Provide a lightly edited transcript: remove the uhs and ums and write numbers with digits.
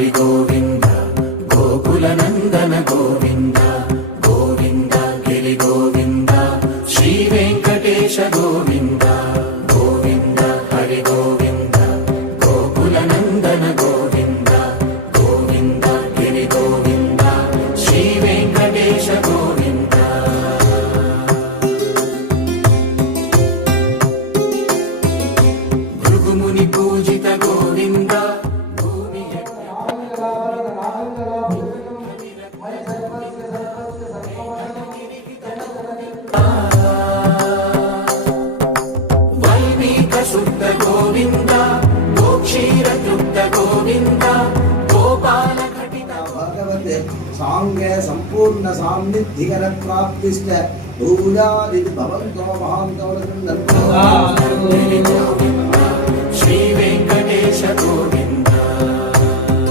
హరి గోవింద గోకుల నందన గోవింద గోవింద గిరి గోవింద శ్రీ వెంకటేశ గోవింద గోవింద హరి గోవింద గోకుల నందన గోవింద గోవింద గిరి గోవింద శ్రీ వెంకటేశ గోవింద భృగుముని పూజిత గోవింద శుద్ధ గోవింద గోక్షీర తృప్త గోవింద గోపాల ఘటిత భగవతే సాంగే సంపూర్ణ సాన్నిధికర ప్రాప్తిశ్చ భూజాది భవంతో మహాంతౌ శ్రీ వెంకటేశ గోవింద